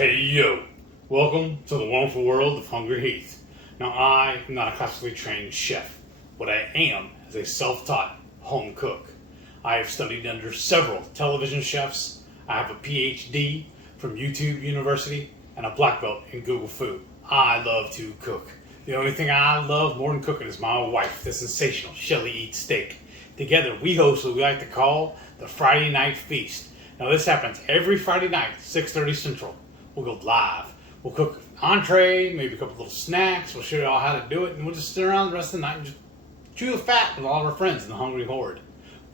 Hey yo, welcome to the wonderful world of HungryHeath. Now I am not a classically trained chef. What I am is a self-taught home cook. I have studied under several television chefs. I have a PhD from YouTube University and a black belt in Google Food. I love to cook. The only thing I love more than cooking is my wife, the sensational Shelly Eats Steak. Together we host what we like to call the Friday Night Feast. Now this happens every Friday night, 6:30 Central. We'll go live. We'll cook an entree, maybe a couple little snacks. We'll show you all how to do it, and we'll just sit around the rest of the night and just chew the fat with all of our friends in the Hungry Horde.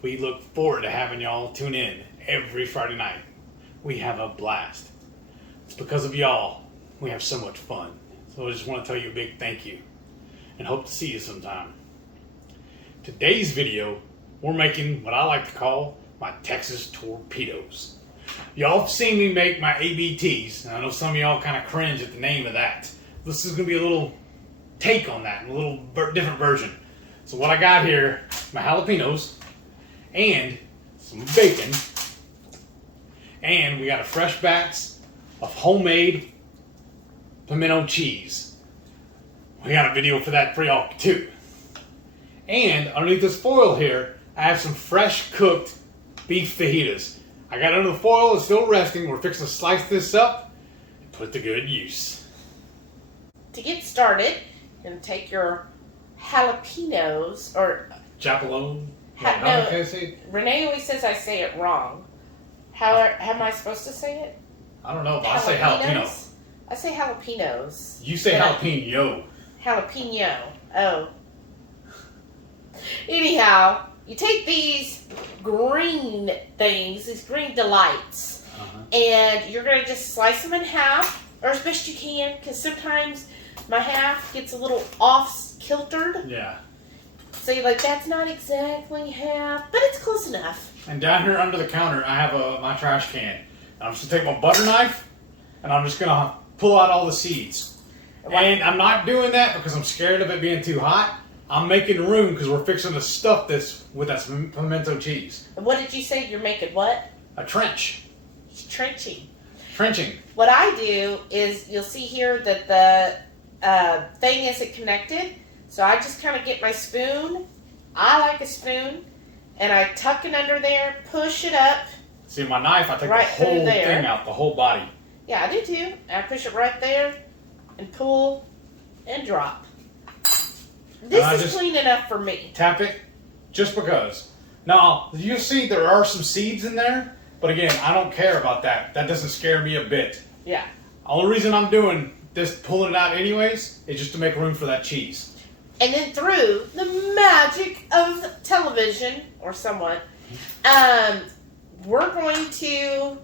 We look forward to having y'all tune in every Friday night. We have a blast. It's because of y'all we have so much fun. So I just want to tell you a big thank you and hope to see you sometime. Today's video, we're making what I like to call my Texas Torpedoes. Y'all have seen me make my ABTs, and I know some of y'all kind of cringe at the name of that. This is going to be a little take on that, a little different version. So what I got here, my jalapenos, and some bacon, and we got a fresh batch of homemade pimento cheese. We got a video for that for y'all too. And underneath this foil here, I have some fresh cooked beef fajitas. I got it under the foil, it's still resting. We're fixing to slice this up and put it to good use. To get started, you're going to take your jalapenos, or... Japalone? Renee always says I say it wrong. How am I supposed to say it? I don't know, but I say jalapeno. I say jalapenos. You say jalapeno. Jalapeno. Oh. Anyhow, you take these green things, these green delights, and you're going to just slice them in half, or as best you can, because sometimes my half gets a little off-kiltered. Yeah. So you're like, that's not exactly half, but it's close enough. And down here under the counter, I have my trash can. I'm just going to take my butter knife, and I'm just going to pull out all the seeds. And I'm not doing that because I'm scared of it being too hot. I'm making room because we're fixing to stuff this with that pimento cheese. What did you say? You're making what? A trench. Trenching. Trenching. What I do is, you'll see here that the thing isn't connected. So I just kind of get my spoon. I like a spoon. And I tuck it under there, push it up. See, my knife, I take right the whole thing out, the whole body. Yeah, I do too. I push it right there and pull and drop. This is clean enough for me. Tap it, just because. Now, you see there are some seeds in there, but again, I don't care about that. That doesn't scare me a bit. Yeah. The only reason I'm doing this, pulling it out anyways, is just to make room for that cheese. And then through the magic of television, or somewhat, we're going to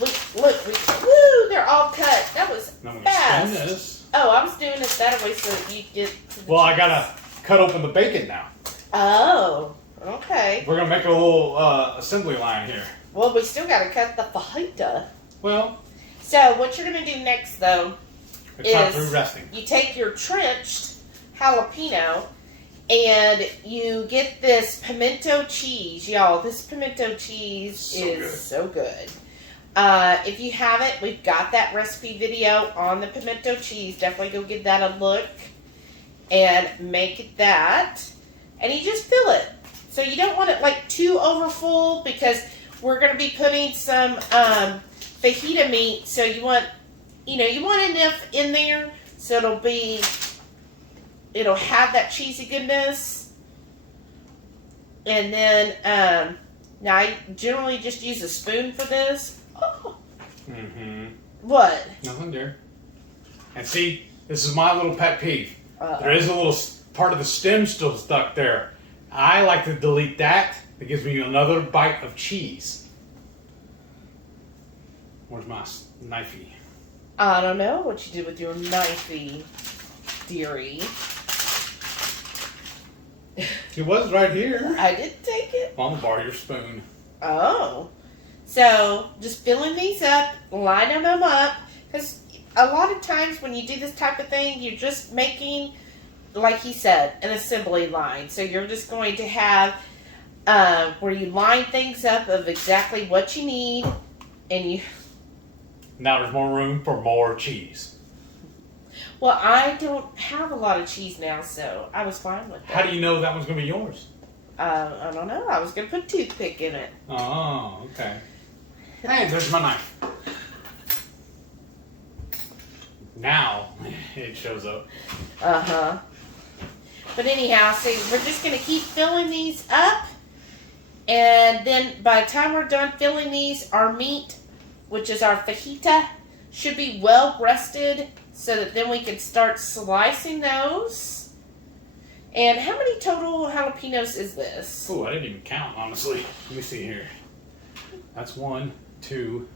look, woo, they're all cut. That was fast. Spin this. Oh, I was doing it that way so that you get to the Well, I gotta cut open the bacon now. Oh, okay. We're gonna make a little assembly line here. Well, we still gotta cut the fajita. Well. So, what you're gonna do next, though, is resting. You take your trenched jalapeno and you get this pimento cheese. Y'all, this pimento cheese is so good. If you haven't, we've got that recipe video on the pimento cheese. Definitely go give that a look and make that. And you just fill it. So you don't want it like too overfull because we're going to be putting some fajita meat. So you want enough in there so it'll have that cheesy goodness. And then now I generally just use a spoon for this. Oh. What? Nothing, dear. And see, this is my little pet peeve. There is a little part of the stem still stuck there. I like to delete that. It gives me another bite of cheese. Where's my knifey? I don't know what you did with your knifey, dearie. It was right here. I did take it. I'm gonna borrow your spoon. Oh. So, just filling these up, lining them up, because a lot of times when you do this type of thing, you're just making, like he said, an assembly line. So you're just going to have where you line things up of exactly what you need, and you Now there's more room for more cheese. Well, I don't have a lot of cheese now, so I was fine with it. How do you know that one's going to be yours? I don't know. I was going to put toothpick in it. Oh, okay. Hey, there's my knife. Now it shows up. Uh-huh. But anyhow, so we're just going to keep filling these up. And then by the time we're done filling these, our meat, which is our fajita, should be well rested so that then we can start slicing those. And how many total jalapenos is this? Oh, I didn't even count, honestly. Let me see here. That's 1, 2,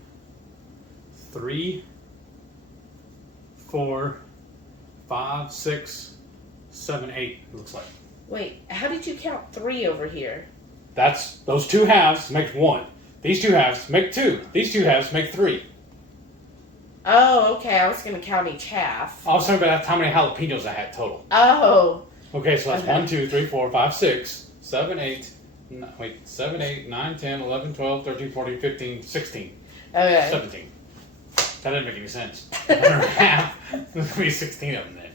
3, 4, 5, 6, 7, 8, it looks like. Wait, how did you count 3 over here? That's, those 2 halves make 1. These 2 halves make 2. These 2 halves make 3. Oh, okay. I was going to count each half. I was talking about how many jalapenos I had total. Oh. Okay, so that's Okay. 1, 2, 3, 4, 5, 6, 7, 8, 7, 8, 9, 10, 11, 12, 13, 14, 15, 16, Okay. 17. That didn't make any sense. Half. There's going to be 16 of them then.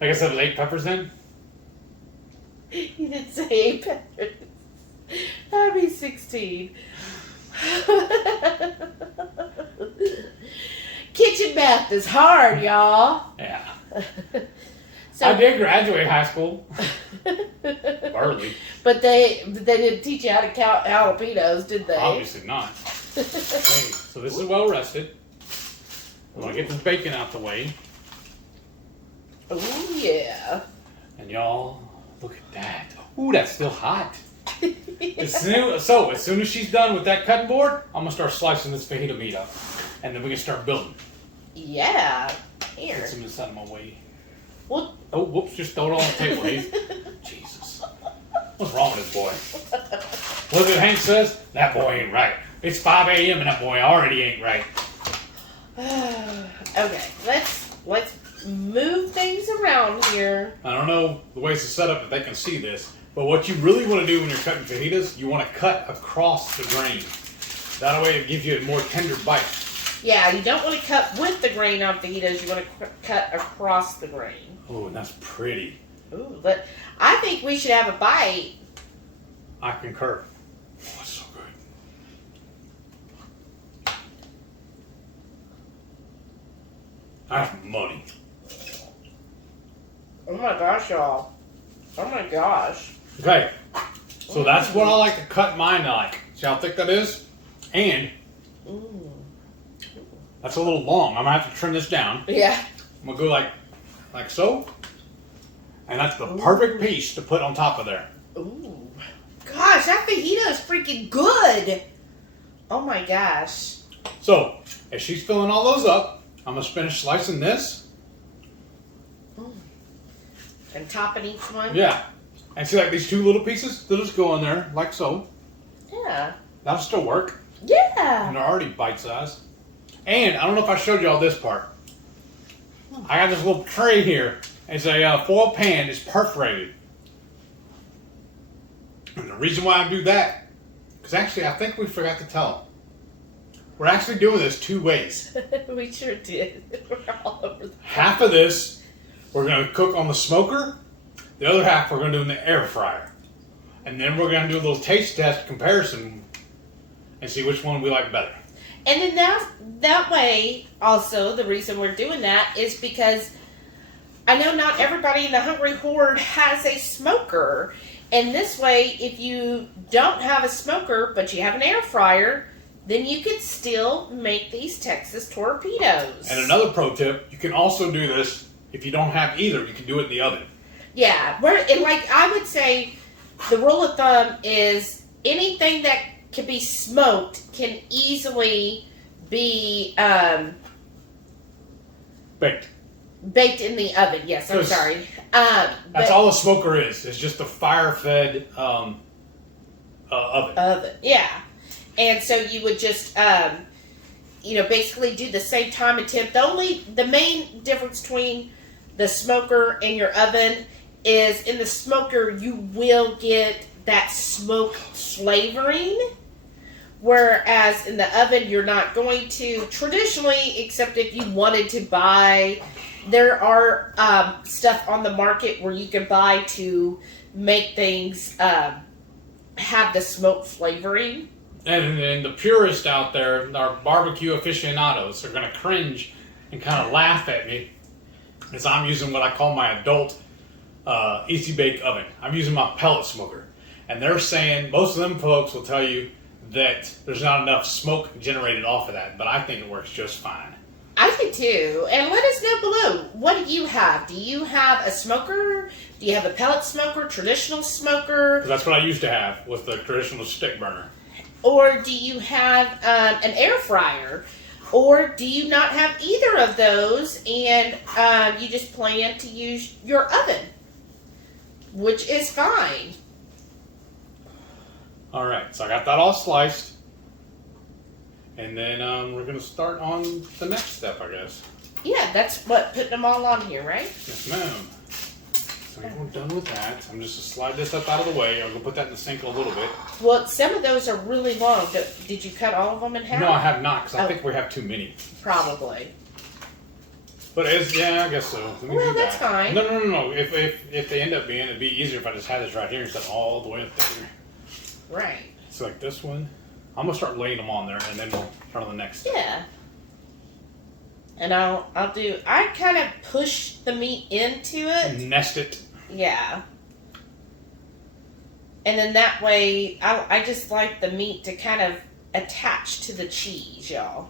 Like I said, with 8 peppers then? You did say 8 peppers. That'd be 16. Kitchen math is hard, y'all. Yeah. So, I did graduate high school. Early. But they didn't teach you how to count jalapenos, did they? Obviously not. Okay, so this is well rested. I'm going to get this bacon out the way. Oh, yeah. And y'all, look at that. Ooh, that's still hot. As soon as she's done with that cutting board, I'm going to start slicing this fajita meat up. And then we can start building. Yeah. Here. Get some of this out of my way. Well, Oh, whoops, just throw it on the table. Jesus. What's wrong with this boy? Look at Hank says, that boy ain't right. It's 5 a.m. and that boy already ain't right. okay, let's move things around here. I don't know the ways to set up if they can see this, but what you really want to do when you're cutting fajitas, you want to cut across the grain. That way it gives you a more tender bite. Yeah, you don't want to cut with the grain on fajitas. You want to cut across the grain. Oh, and that's pretty. Ooh, but I think we should have a bite. I concur. Oh, that's so good. That's money. Oh my gosh, y'all. Oh my gosh. Okay, so that's what I like to cut mine like. See how thick that is? And Ooh. that's a little long. I'm going to have to trim this down. Yeah. I'm going to go like so. And that's the perfect piece to put on top of there. Ooh. Gosh, that fajita is freaking good. Oh my gosh. So, as she's filling all those up, I'm going to finish slicing this. And topping each one? Yeah. And see, like these 2 little pieces, they'll just go in there like so. Yeah. That'll still work. Yeah. And they're already bite-sized. And I don't know if I showed y'all this part. I got this little tray here. It's a foil pan. It's perforated. And the reason why I do that, because actually I think we forgot to tell them. We're actually doing this 2 ways. We sure did. We're all over the Half of this we're going to cook on the smoker. The other half we're going to do in the air fryer. And then we're going to do a little taste test comparison and see which one we like better. And then that way, also, the reason we're doing that is because I know not everybody in the Hungry Horde has a smoker. And this way, if you don't have a smoker, but you have an air fryer, then you could still make these Texas torpedoes. And another pro tip, you can also do this if you don't have either. You can do it in the oven. Yeah, I would say the rule of thumb is anything that can be smoked can easily be baked in the oven. Yes, I'm sorry. That's all a smoker is. It's just a fire-fed oven. Oven, yeah. And so you would just, basically do the same time and temp. The main difference between the smoker and your oven is in the smoker you will get that smoke flavoring, Whereas in the oven, you're not going to traditionally, except if you wanted to buy. There are stuff on the market where you can buy to make things have the smoke flavoring. And the purists out there, our barbecue aficionados, are going to cringe and kind of laugh at me as I'm using what I call my adult Easy Bake Oven. I'm using my pellet smoker. And they're saying, most of them folks will tell you that there's not enough smoke generated off of that, but I think it works just fine. I think too. And let us know below, what do you have? Do you have a smoker? Do you have a pellet smoker, traditional smoker? That's what I used to have with the traditional stick burner. Or do you have an air fryer? Or do you not have either of those and you just plan to use your oven? Which is fine. Alright, so I got that all sliced. And then we're going to start on the next step, I guess. Yeah, that's what, putting them all on here, right? Yes, ma'am. So we're done with that. I'm just going to slide this up out of the way. I'm going to put that in the sink a little bit. Well, some of those are really long. Did you cut all of them in half? No, I have not, because I think we have too many. Probably. But yeah, I guess so. Let me Well, do that's that. fine. No. If they end up being, it'd be easier if I just had this right here instead of all the way up there. Right. So like this one. I'm going to start laying them on there, and then we'll start on the next step. Yeah. And I kind of push the meat into it. Nest it. Yeah. And then that way, I just like the meat to kind of attach to the cheese, y'all.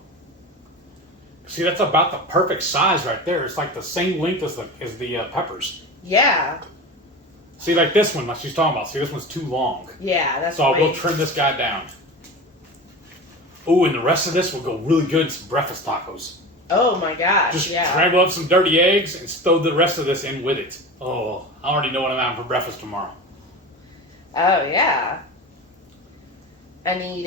See, that's about the perfect size right there. It's like the same length as the peppers. Yeah. See, like this one, like she's talking about. See, this one's too long. Yeah, that's So I will way. trim this guy down. Ooh, and the rest of this will go really good in some breakfast tacos. Oh my gosh, Just yeah. scramble up some dirty eggs and throw the rest of this in with it. Oh, I already know what I'm having for breakfast tomorrow. Oh, yeah. I need,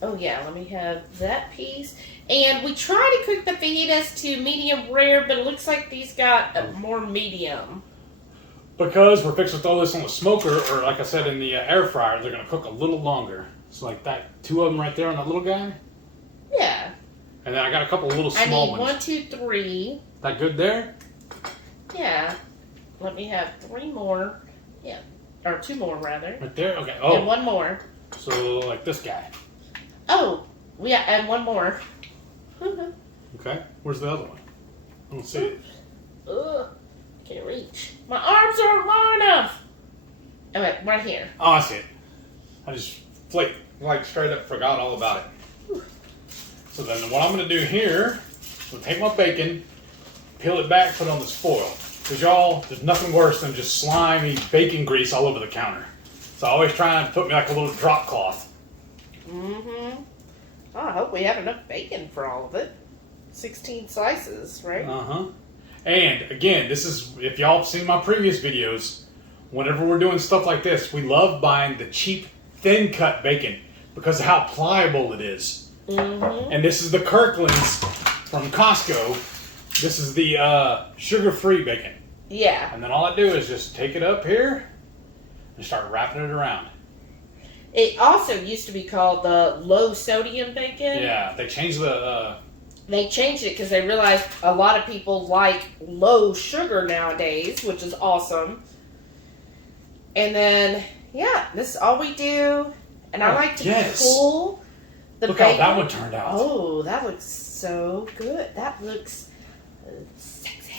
let me have that piece. And we try to cook the fajitas to medium rare, but it looks like these got a more medium. Because we're fixing to throw this on the smoker, or like I said, in the air fryer, they're going to cook a little longer. So like that, 2 of them right there on that little guy. Yeah. And then I got a couple of little small ones. I need 1, 2, 3. That good there? Yeah. Let me have 3 more. Yeah. Or 2 more, rather. Right there? Okay. Oh. And 1 more. So like this guy. Oh. Yeah, and 1 more. Okay. Where's the other one? I don't see it. Ugh. Can't reach. My arms aren't long enough. Okay, right here. Oh, I see it. I just straight up forgot all about it. So then what I'm going to do here is I'm take my bacon, peel it back, put it on this foil. Because y'all, there's nothing worse than just slimy bacon grease all over the counter. So I always try and put me like a little drop cloth. Mm-hmm. Oh, I hope we have enough bacon for all of it. 16 slices, right? Uh-huh. And again, this is, if y'all have seen my previous videos, whenever we're doing stuff like this, we love buying the cheap, thin cut bacon because of how pliable it is. Mm-hmm. And this is the Kirkland's from Costco. This is the sugar-free bacon. Yeah. And then all I do is just take it up here and start wrapping it around. It also used to be called the low sodium bacon. Yeah, they changed the... They changed it because they realized a lot of people like low sugar nowadays, which is awesome. And then, yeah, this is all we do. And I like to pull the Look bacon. how that one turned out. Oh, that looks so good. That looks sexy.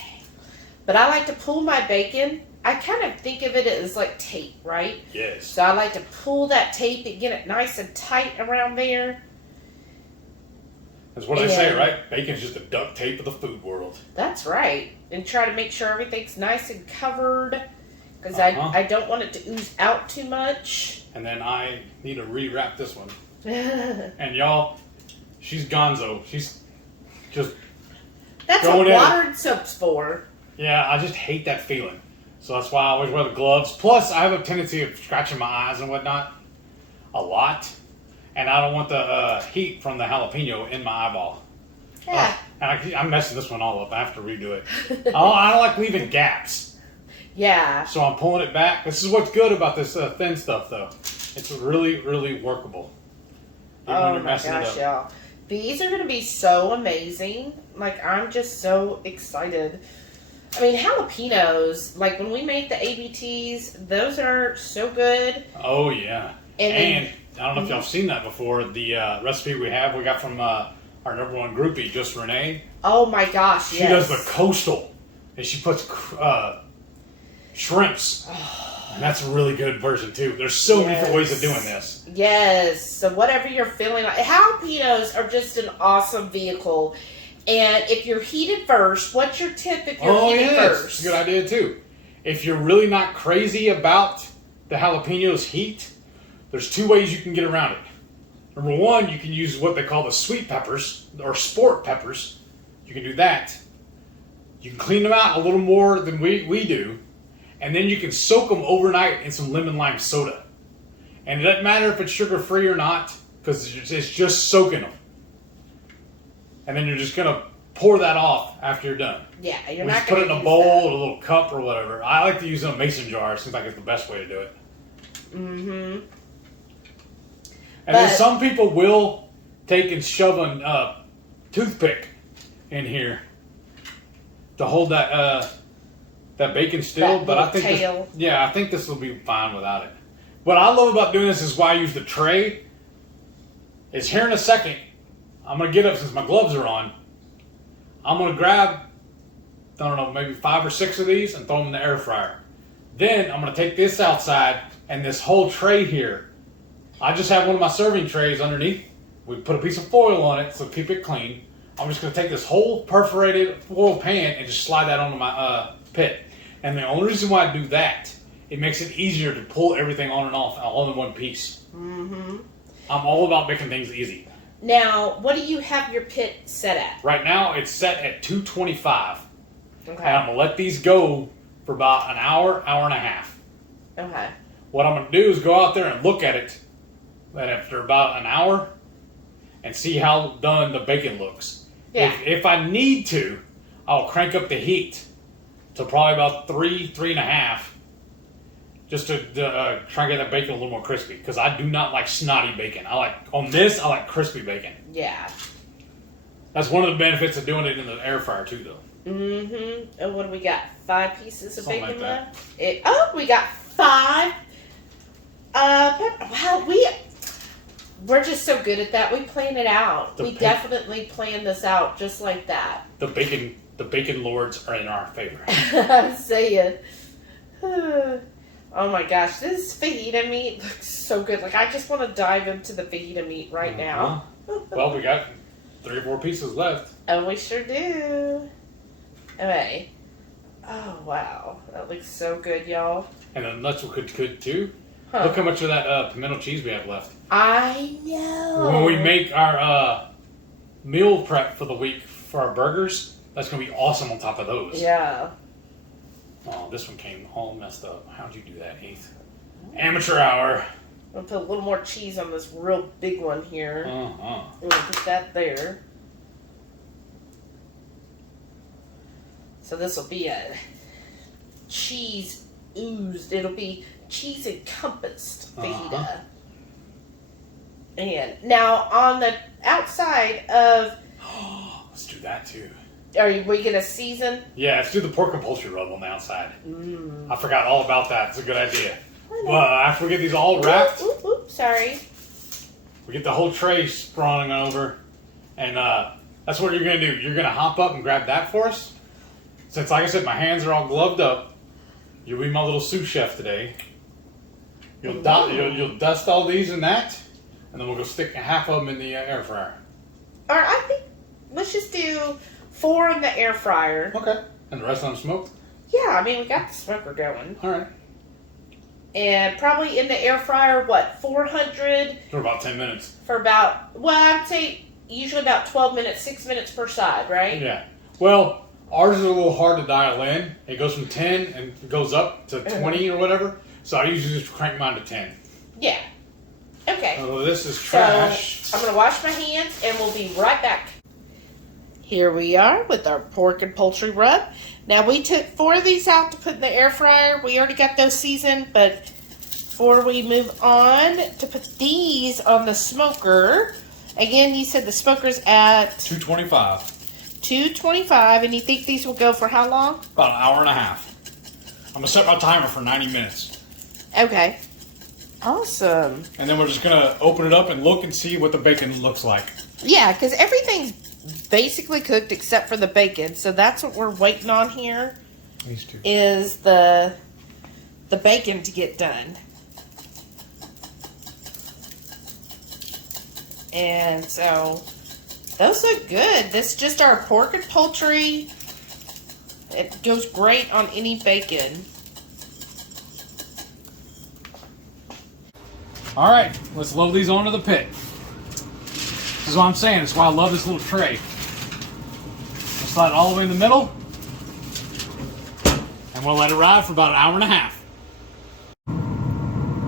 But I like to pull my bacon. I kind of think of it as like tape, right? Yes. So I like to pull that tape and get it nice and tight around there. That's what they say, right? Bacon's just the duct tape of the food world. That's right. And try to make sure everything's nice and covered. Because I don't want it to ooze out too much. And then I need to rewrap this one. And y'all, she's gonzo. She's just That's what water and soap's for. Yeah, I just hate that feeling. So that's why I always wear the gloves. Plus, I have a tendency of scratching my eyes and whatnot a lot. And I don't want the heat from the jalapeno in my eyeball. Yeah. And I'm messing this one all up. I have to redo it. I don't like leaving gaps. Yeah. So I'm pulling it back. This is what's good about this thin stuff, though. It's really, really workable. even when Oh you're my messing it gosh, up. y'all. These are going to be so amazing. Like, I'm just so excited. I mean, jalapenos, like when we make the ABTs, those are so good. Oh, yeah. And I don't know if y'all seen that before. The recipe we got from our number one groupie, just Renee. Oh my gosh, She does the coastal, and she puts shrimps. And that's a really good version, too. There's so many different ways of doing this. Yes. So whatever you're feeling like. Jalapenos are just an awesome vehicle. And if you're heated first, what's your tip if you're heated first? That's a good idea, too. If you're really not crazy about the jalapenos heat, there's 2 ways you can get around it. Number one, you can use what they call the sweet peppers, or sport peppers. You can do that. You can clean them out a little more than we do. And then you can soak them overnight in some lemon lime soda. And it doesn't matter if it's sugar-free or not, because it's just soaking them. And then you're just going to pour that off after you're done. Yeah, you're We not just put going it in a bowl, a little cup, or whatever. I like to use it in a mason jar. It seems like it's the best way to do it. Mm-hmm. And then some people will take and shove a toothpick in here to hold that bacon still. That But I little think tail. I think this will be fine without it. What I love about doing this is why I use the tray. Is here in a second, I'm going to get up since my gloves are on. I'm going to grab, I don't know, maybe 5 or 6 of these and throw them in the air fryer. Then I'm going to take this outside and this whole tray here. I just have one of my serving trays underneath. We put a piece of foil on it so keep it clean. I'm just going to take this whole perforated foil pan and just slide that onto my pit. And the only reason why I do that, it makes it easier to pull everything on and off all in one piece. Mm-hmm. I'm all about making things easy. Now, what do you have your pit set at? Right now, it's set at 225. Okay. And I'm going to let these go for about an hour, hour and a half. Okay. What I'm going to do is go out there and look at it after about an hour and see how done the bacon looks. Yeah. If I need to, I'll crank up the heat to probably about 3.5, just to try and get that bacon a little more crispy. Because I do not like snotty bacon. I like crispy bacon. Yeah. That's one of the benefits of doing it in the air fryer too, though. Mm-hmm. And what do we got? 5 pieces of Something bacon like left? We got 5. Wow, we're just so good at that. We plan it out. We definitely plan this out just like that. The bacon lords are in our favor. I'm saying. Oh my gosh, this fajita meat looks so good. Like, I just want to dive into the fajita meat right now. Well, we got 3 or 4 pieces left. Oh, we sure do. Okay. Oh, wow. That looks so good, y'all. And the nuts will cook good too. Huh. Look how much of that pimento cheese we have left. I know. When we make our meal prep for the week for our burgers, that's going to be awesome on top of those. Yeah. Oh, this one came all messed up. How'd you do that, Heath? Amateur hour. I'll put a little more cheese on this real big one here. We'll put that there. So this will be a cheese oozed. It'll be cheese encompassed fajita. And now on the outside of... Let's do that too. we going to season? Yeah, let's do the pork and poultry rub on the outside. I forgot all about that. It's a good idea. Well, after we get these all wrapped, sorry. we get the whole tray sprung over, and that's what you're going to do. You're going to hop up and grab that for us. Since, like I said, my hands are all gloved up, you'll be my little sous chef today. You'll dust all these in that, and then we'll go stick half of them in the air fryer. Or I think let's just do 4 in the air fryer. Okay. And the rest of them smoked? Yeah, I mean, we got the smoker going. All right. And probably in the air fryer, 400? For about 10 minutes. For about, I'd say usually about 12 minutes, 6 minutes per side, right? Yeah. Well, ours is a little hard to dial in. It goes from 10 and it goes up to 20 or whatever. So I usually just crank mine to 10. Yeah. Okay. Oh, this is trash. So I'm going to wash my hands and we'll be right back. Here we are with our pork and poultry rub. Now we took 4 of these out to put in the air fryer. We already got those seasoned, but before we move on to put these on the smoker, Again, you said the smoker's at 225. 225, and you think these will go for how long? About an hour and a half. I'm going to set my timer for 90 minutes. Okay. Awesome. And then we're just going to open it up and look and see what the bacon looks like. Yeah, because everything's basically cooked except for the bacon. So that's what we're waiting on here. These two. Is the bacon to get done. And so those look good. This is just our pork and poultry. It goes great on any bacon. All right, let's load these onto the pit. This is what I'm saying. That's why I love this little tray. We'll slide it all the way in the middle. And we'll let it ride for about an hour and a half.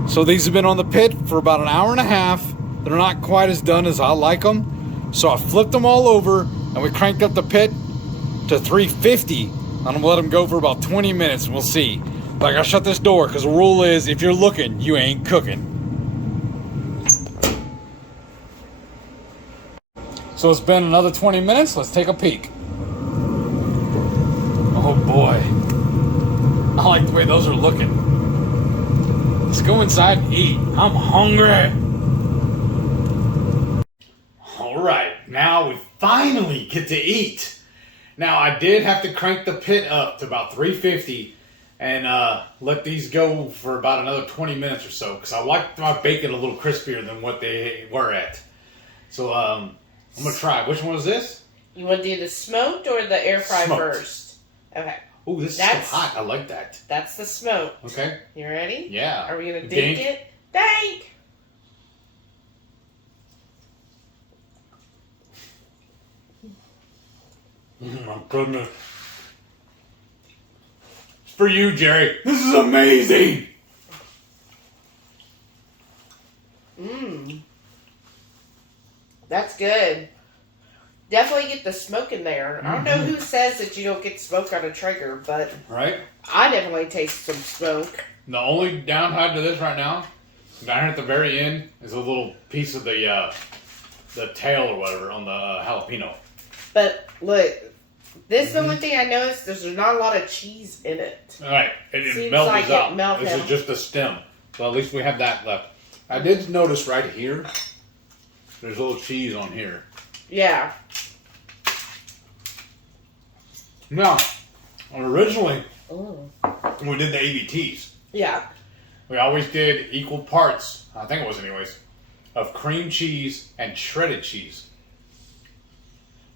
So these have been on the pit for about an hour and a half. They're not quite as done as I like them. So I flipped them all over and we cranked up the pit to 350. I'm gonna let them go for about 20 minutes and we'll see. But I gotta shut this door because the rule is if you're looking, you ain't cooking. So it's been another 20 minutes. Let's take a peek. Oh boy. I like the way those are looking. Let's go inside and eat. I'm hungry. Alright, now we finally get to eat. Now I did have to crank the pit up to about 350 and let these go for about another 20 minutes or so because I like my bacon a little crispier than what they were at. So I'm going to try. Which one is this? You want to do the smoked or the air fry Smoked. first? Okay. Oh, this is so hot. I like that. That's the smoked. Okay. You ready? Yeah. Are we going to dink it? Dink! My goodness. It's for you, Jerry. This is amazing. That's good. Definitely get the smoke in there. I don't know who says that you don't get smoke on a Traeger, but Right? I definitely taste some smoke. The only downside to this right now, down here at the very end, is a little piece of the tail or whatever on the jalapeno. But look, this is the only thing I noticed. There's not a lot of cheese in it. All right, it Seems melts like out. it melted. This is just the stem. So at least we have that left. I did notice right here, there's a little cheese on here. Yeah. Now, originally, Oh. when we did the ABTs, Yeah. we always did equal parts, I think it was anyways, of cream cheese and shredded cheese.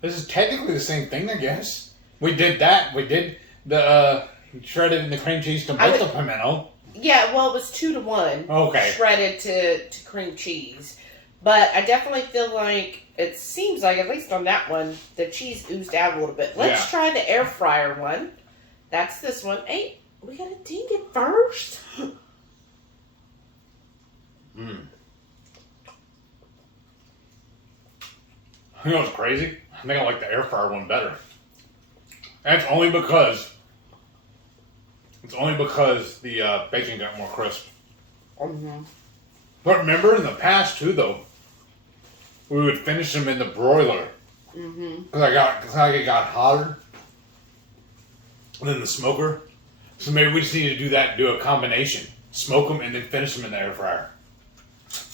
This is technically the same thing, I guess. We did that. We did the shredded and the cream cheese to make the pimento. Yeah, well, it was 2-to-1. Okay. Shredded to cream cheese. But I definitely feel like, it seems like, at least on that one, the cheese oozed out a little bit. Let's try the air fryer one. That's this one. Hey, we gotta dink it first. You know what's crazy? I think I like the air fryer one better. And it's only because the bacon got more crisp. But remember in the past too, though, we would finish them in the broiler. Because it got hotter than the smoker. So maybe we just need to do that and do a combination. Smoke them and then finish them in the air fryer.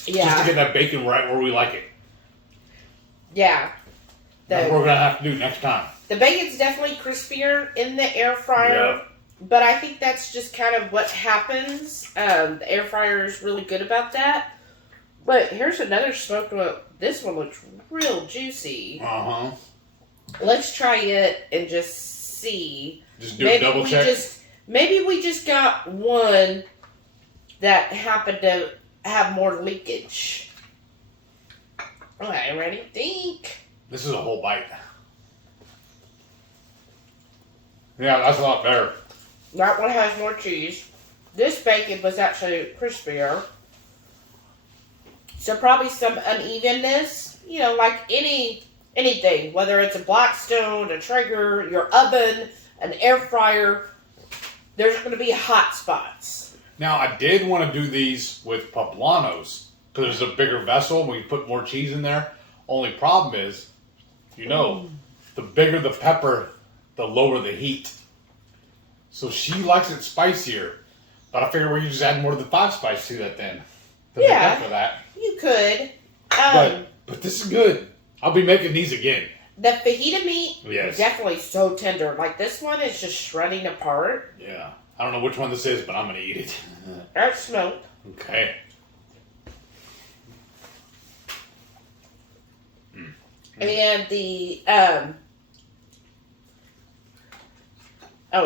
Yeah. Just to get that bacon right where we like it. Yeah. That's what we're going to have to do next time. The bacon's definitely crispier in the air fryer. Yeah. But I think that's just kind of what happens. The air fryer is really good about that. But here's another smoked one. This one looks real juicy. Uh-huh. Let's try it and just see. Just do a double check. Maybe we just got one that happened to have more leakage. Okay, ready? Dink. This is a whole bite. Yeah, that's a lot better. That one has more cheese. This bacon was actually crispier. So probably some unevenness. You know, like anything. Whether it's a Blackstone, a Traeger, your oven, an air fryer. There's going to be hot spots. Now, I did want to do these with poblanos. Because there's a bigger vessel. We put more cheese in there. Only problem is, the bigger the pepper, the lower the heat. So she likes it spicier. But I figure we just add more than 5 spice to that then. To make up for that. You could. But this is good. I'll be making these again. The fajita meat, yes, definitely so tender. Like this one is just shredding apart. Yeah. I don't know which one this is, but I'm going to eat it. That's smoked. Okay. And the, and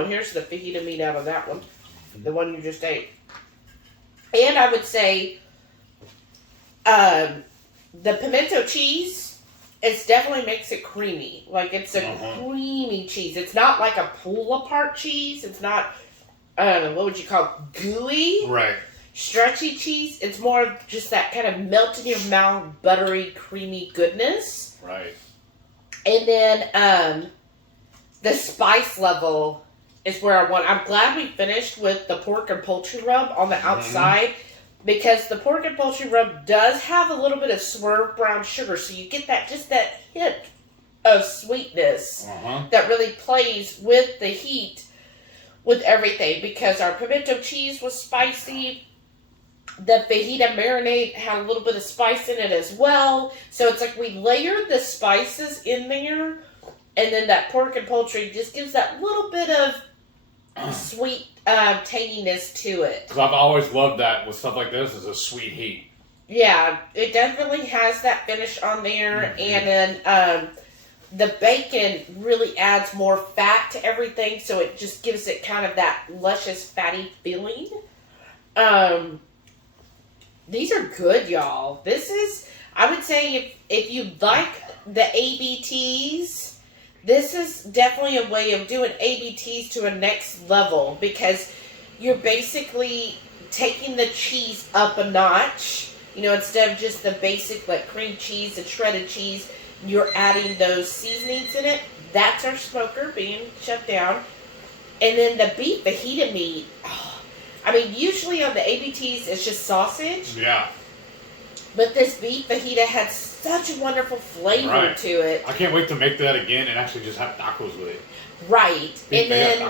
here's the fajita meat out of that one. The one you just ate. And I would say, the pimento cheese, it definitely makes it creamy. Like, it's a creamy cheese. It's not like a pull-apart cheese. It's not, what would you call it? Gooey? Right. Stretchy cheese. It's more of just that kind of melt in your mouth, buttery, creamy goodness. Right. And then, the spice level is where I want. I'm glad we finished with the pork and poultry rub on the outside, because the pork and poultry rub does have a little bit of swerve brown sugar, so you get that hint of sweetness that really plays with the heat with everything, because our pimento cheese was spicy. The fajita marinade had a little bit of spice in it as well. So it's like we layered the spices in there, and then that pork and poultry just gives that little bit of sweet tanginess to it. Because I've always loved that with stuff like this, is a sweet heat. Yeah, it definitely has that finish on there. And then the bacon really adds more fat to everything, so it just gives it kind of that luscious, fatty feeling. These are good, y'all. This is, I would say, if you like the ABTs, this is definitely a way of doing ABTs to a next level, because you're basically taking the cheese up a notch. Instead of just the basic like cream cheese and shredded cheese, you're adding those seasonings in it. That's our smoker being shut down. And then the beef fajita meat. Usually on the ABTs, it's just sausage. Yeah. But this beef fajita had such a wonderful flavor to it. I can't wait to make that again and actually just have tacos with it. Right. And then,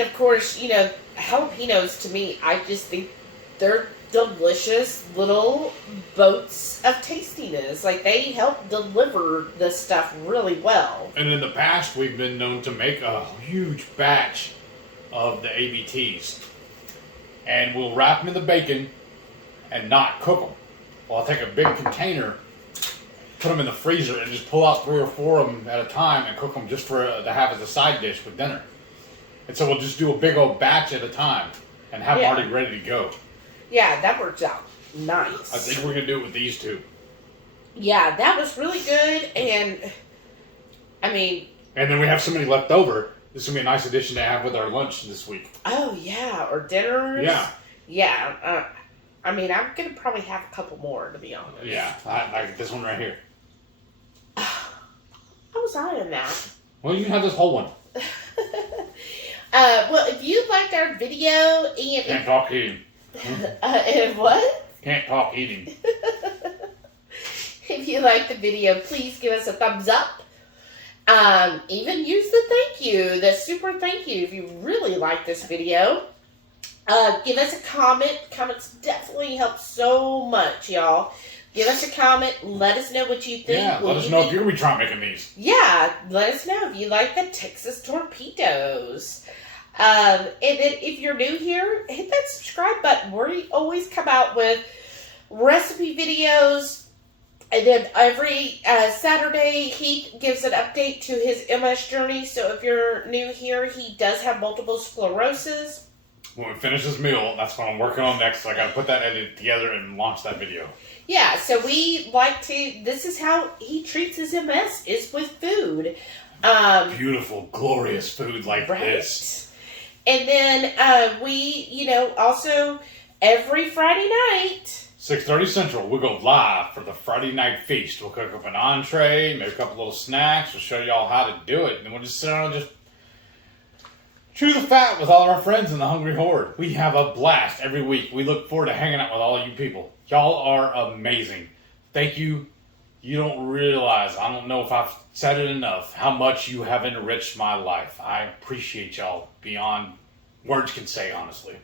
of course, jalapenos, to me, I just think they're delicious little boats of tastiness. Like, they help deliver this stuff really well. And in the past, we've been known to make a huge batch of the ABTs, and we'll wrap them in the bacon and not cook them. Well, I'll take a big container, put them in the freezer, and just pull out 3 or 4 of them at a time and cook them just to have as a side dish with dinner. And so we'll just do a big old batch at a time and have them already ready to go. Yeah, that works out nice. I think we're going to do it with these two. Yeah, that was really good, and and then we have so many left over. This is going to be a nice addition to have with our lunch this week. Oh, yeah. Or dinners. Yeah. Yeah. I'm going to probably have a couple more, to be honest. Yeah. I like this one right here. How was I in that? Well, you can have this whole one. Well, if you liked our video and... Can't talk eating. And what? Can't talk eating. If you liked the video, please give us a thumbs up. Even use the super thank you if you really like this video. Give us a comment. Comments definitely help so much, y'all. Give us a comment. Let us know what you think. Yeah, let us know if you're going to be trying making these. Yeah, let us know if you like the Texas Torpedoes. And then if you're new here, hit that subscribe button. We always come out with recipe videos. And then every Saturday, Heath gives an update to his MS journey. So if you're new here, he does have multiple sclerosis. When we finish this meal, that's what I'm working on next. So I got to put that edit together and launch that video. Yeah, so we like to, this is how he treats his MS, is with food. Beautiful, glorious food like this. And then we, also every Friday night... 6:30 Central, we'll go live for the Friday night feast. We'll cook up an entree, make a couple little snacks. We'll show y'all how to do it. And then we'll just sit down and just chew the fat with all our friends in the Hungry Horde. We have a blast every week. We look forward to hanging out with all you people. Y'all are amazing. thank you. You don't realize, I don't know if I've said it enough, how much you have enriched my life. I appreciate y'all beyond words can say, honestly.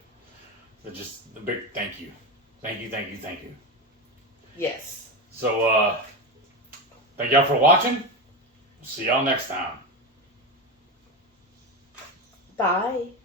But just the big thank you. Thank you, thank you, thank you. Yes. So, thank y'all for watching. See y'all next time. Bye.